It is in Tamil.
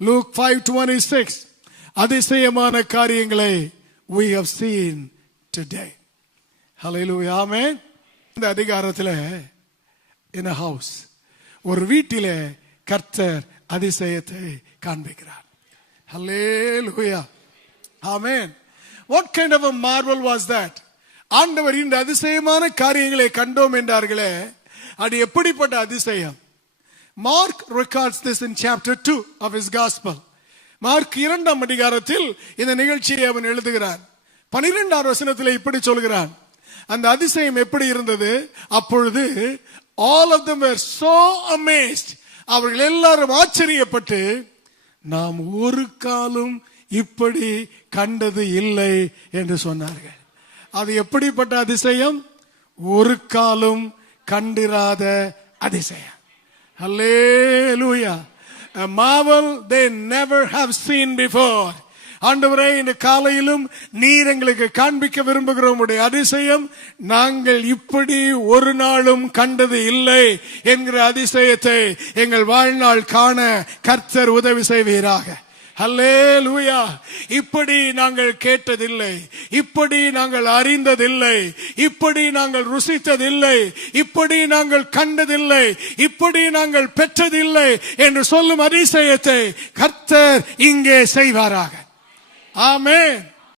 லூக் ஃபைவ் டுவெண்ட்டி சிக்ஸ் அதிசயமான காரியங்களை we have seen today. Hallelujah. Amen. இந்த அதிகாரத்தில் in a house ஒரு வீட்டிலே கர்த்தர் அதிசயத்தை காண்பிக்கிறார். Hallelujah. Amen. What kind of a marvel was that? ஆண்டவர் இந்த அதிசயமான காரியங்களை கண்டோம் என்றார்களே அது எப்படிப்பட்ட அதிசயம்? Mark records this in chapter two of is gospel Mark இரண்டாம் அதிகாரத்தில் இந்த நிகழ்ச்சியை அவன் எழுதுகிறான். பனிரெண்டாம் வசனத்தில் இப்படி சொல்கிறான். அந்த அதிசயம் எப்படி இருந்தது? அப்பொழுது all of them were so amazed அவர்கள் எல்லாரும் ஆச்சரியப்பட்டு நாம் ஒரு காலும் இப்படி கண்டது இல்லை என்று சொன்னார்கள். அது எப்படிப்பட்ட அதிசயம்? ஒரு காலும் கண்டிராத அதிசயம். Hallelujah. A marvel they never have seen before. ஆண்டவரே இந்த காலையிலும் நீர் எங்களுக்கு காண்பிக்க விரும்புகிறோம் உடைய அதிசயம் நாங்கள் இப்படி ஒரு நாளும் கண்டது இல்லை என்கிற அதிசயத்தை எங்கள் வாழ்நாள் காண கர்த்தர் உதவி செய்வீராக ஹல்லேலூயா இப்படி நாங்கள் கேட்டதில்லை. இப்படி நாங்கள் அறிந்ததில்லை. இப்படி நாங்கள் ருசித்ததில்லை. இப்படி நாங்கள் கண்டதில்லை. இப்படி நாங்கள் பெற்றதில்லை என்று சொல்லும் அதிசயத்தை கர்த்தர் இங்கே செய்வாராக. ஆமேன்.